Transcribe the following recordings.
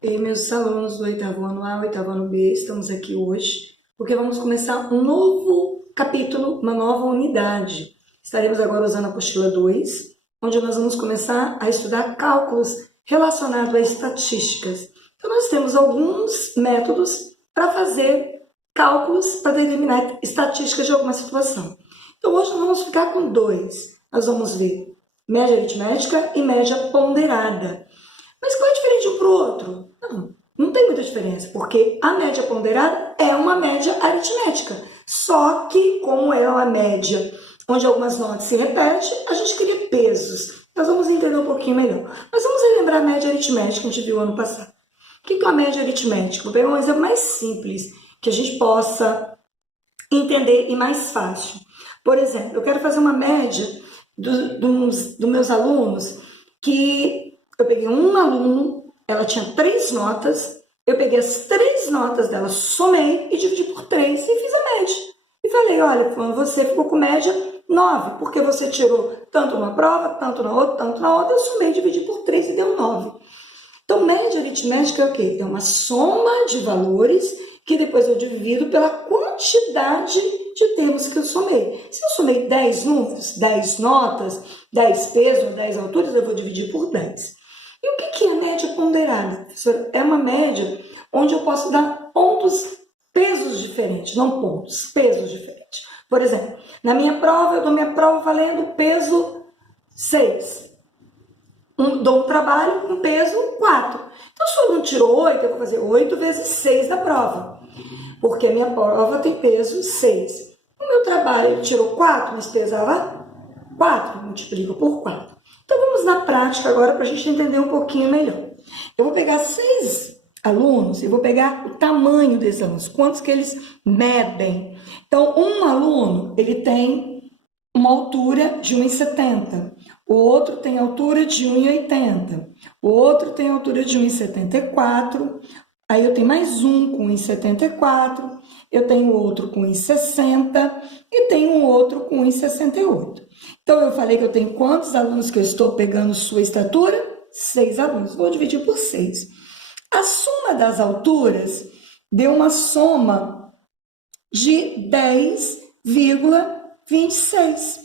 E meus alunos do oitavo ano A, oitavo ano B, estamos aqui hoje porque vamos começar um novo capítulo, uma nova unidade. Estaremos agora usando a apostila 2, onde nós vamos começar a estudar cálculos relacionados a estatísticas. Então, nós temos alguns métodos para fazer cálculos para determinar estatísticas de alguma situação. Então, hoje nós vamos ficar com dois. Nós vamos ver média aritmética e média ponderada. Mas qual é a diferença de um para o outro? Não tem muita diferença, porque a média ponderada é uma média aritmética. Só que, como é uma média onde algumas notas se repetem, a gente cria pesos. Nós vamos entender um pouquinho melhor. Mas vamos relembrar a média aritmética que a gente viu ano passado. O que é a média aritmética? Vou pegar um exemplo mais simples, que a gente possa entender e mais fácil. Por exemplo, eu quero fazer uma média dos meus alunos que eu peguei um aluno, ela tinha 3 notas, eu peguei as 3 notas dela, somei e dividi por 3 e fiz a média. E falei, olha, você ficou com média 9, porque você tirou tanto numa prova, tanto na outra, tanto na outra, eu somei, dividi por 3 e deu 9. Então, média aritmética é o quê? É uma soma de valores que depois eu divido pela quantidade de termos que eu somei. Se eu somei 10 números, 10 notas, 10 pesos, 10 alturas, eu vou dividir por 10. E o que é a média ponderada, professora? É uma média onde eu posso dar pontos, pesos diferentes, não pontos, pesos diferentes. Por exemplo, na minha prova, eu dou minha prova valendo peso 6. Dou um trabalho com peso 4. Então, se o aluno tirou 8, eu vou fazer 8 vezes 6 da prova, porque a minha prova tem peso 6. O meu trabalho ele tirou 4, mas pesava 4, multiplico por 4. Então, vamos na prática agora para a gente entender um pouquinho melhor. Eu vou pegar 6 alunos e vou pegar o tamanho desses alunos, quantos que eles medem. Então, um aluno, ele tem uma altura de 1,70, o outro tem altura de 1,80, o outro tem altura de 1,74, aí eu tenho mais um com 1,74, eu tenho outro com 1,60 e tenho um outro com 1,68. Então, eu falei que eu tenho quantos alunos que eu estou pegando sua estatura? 6 alunos. Vou dividir por 6. A soma das alturas deu uma soma de 10,26.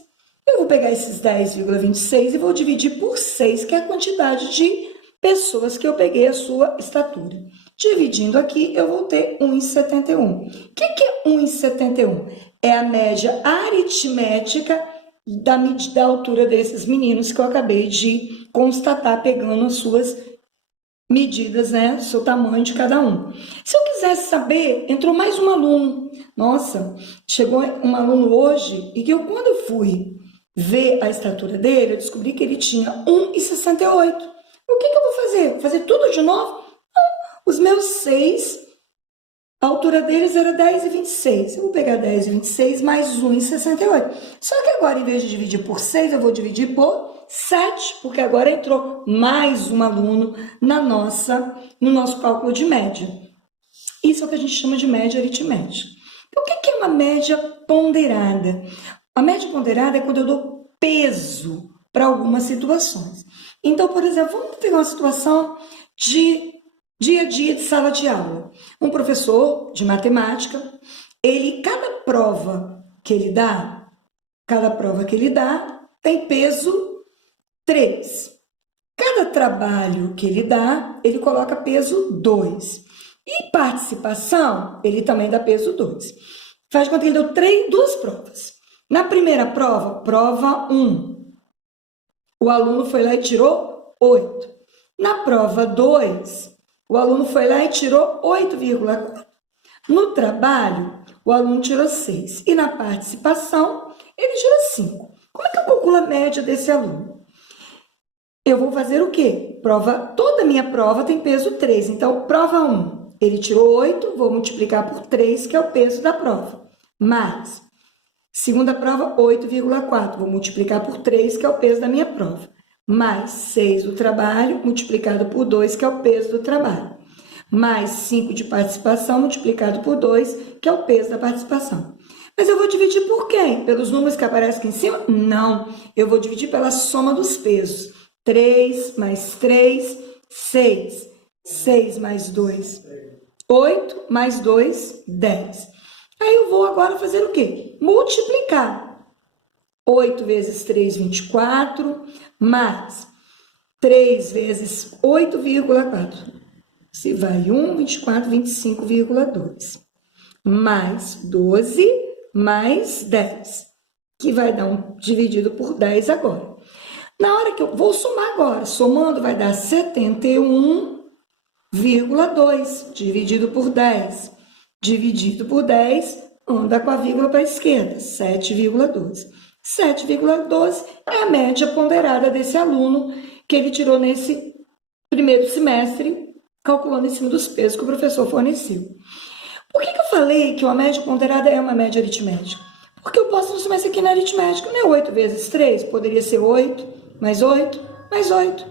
Eu vou pegar esses 10,26 e vou dividir por 6, que é a quantidade de pessoas que eu peguei a sua estatura. Dividindo aqui, eu vou ter 1,71. O que é 1,71? É a média aritmética da altura desses meninos que eu acabei de constatar pegando as suas medidas, né? O seu tamanho de cada um. Se eu quisesse saber, entrou mais um aluno. Nossa, chegou um aluno hoje e que quando eu fui ver a estatura dele, eu descobri que ele tinha 1,68. O que eu vou fazer? Vou fazer tudo de novo? Não. Os meus 6, a altura deles era 10,26. Eu vou pegar 10,26 mais 1,68. Só que agora, em vez de dividir por 6, eu vou dividir por 7, porque agora entrou mais um aluno no nosso cálculo de média. Isso é o que a gente chama de média aritmética. O que é uma média ponderada? A média ponderada é quando eu dou peso para algumas situações. Então, por exemplo, vamos pegar uma situação de dia a dia de sala de aula. Um professor de matemática, cada prova que ele dá tem peso 3. Cada trabalho que ele dá, ele coloca peso 2. E participação, ele também dá peso 2. Faz de conta que ele deu 2 provas. Na primeira prova, prova 1, o aluno foi lá e tirou 8. Na prova 2, o aluno foi lá e tirou 8,4. No trabalho, o aluno tirou 6. E na participação, ele tirou 5. Como é que eu calculo a média desse aluno? Eu vou fazer o quê? Toda minha prova tem peso 3. Então, prova 1, ele tirou 8, vou multiplicar por 3, que é o peso da prova. Mais, segunda prova, 8,4, vou multiplicar por 3, que é o peso da minha prova. Mais 6 do trabalho, multiplicado por 2, que é o peso do trabalho. Mais 5 de participação, multiplicado por 2, que é o peso da participação. Mas eu vou dividir por quem? Pelos números que aparecem aqui em cima? Não, eu vou dividir pela soma dos pesos. 3 mais 3, 6. 6 mais 2, 8 mais 2, 10. Aí eu vou agora fazer o quê? Multiplicar. 8 vezes 3, 24, mais 3 vezes 8,4. Se vai 1, 24, 25,2. Mais 12, mais 10, que vai dar dividido por 10 agora. Na hora que eu vou somar agora, somando vai dar 71,2 dividido por 10. Dividido por 10, anda com a vírgula para a esquerda, 7,12. 7,12 é a média ponderada desse aluno que ele tirou nesse primeiro semestre, calculando em cima dos pesos que o professor forneceu. Por que eu falei que uma média ponderada é uma média aritmética? Porque eu posso transformar isso aqui na aritmética. Não é 8 vezes 3? Poderia ser 8, mais 8, mais 8.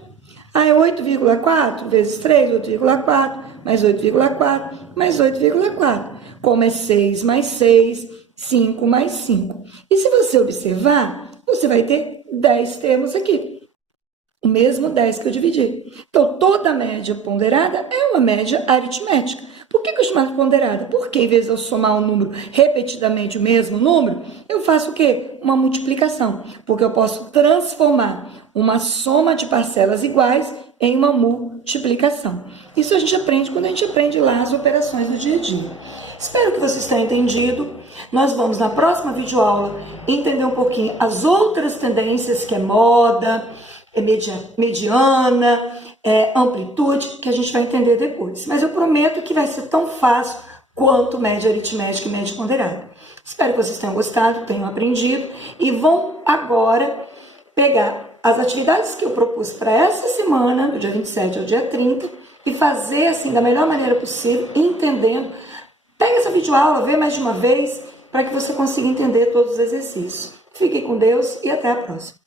Ah, é 8,4 vezes 3, 8,4, mais 8,4, mais 8,4. Como é 6 mais 6, 5 mais 5. E se você observar, você vai ter 10 termos aqui. O mesmo 10 que eu dividi. Então, toda média ponderada é uma média aritmética. Por que eu chamo de ponderada? Porque, em vez de eu somar um número repetidamente o mesmo número, eu faço o quê? Uma multiplicação. Porque eu posso transformar uma soma de parcelas iguais em uma multiplicação. Isso a gente aprende quando a gente aprende lá as operações do dia a dia. Espero que vocês tenham entendido. Nós vamos, na próxima videoaula, entender um pouquinho as outras tendências, que é moda, mediana, amplitude, que a gente vai entender depois. Mas eu prometo que vai ser tão fácil quanto média aritmética e média ponderada. Espero que vocês tenham gostado, tenham aprendido e vão agora pegar as atividades que eu propus para essa semana, do dia 27 ao dia 30, e fazer assim da melhor maneira possível, entendendo. Pega essa videoaula, vê mais de uma vez, para que você consiga entender todos os exercícios. Fiquem com Deus e até a próxima.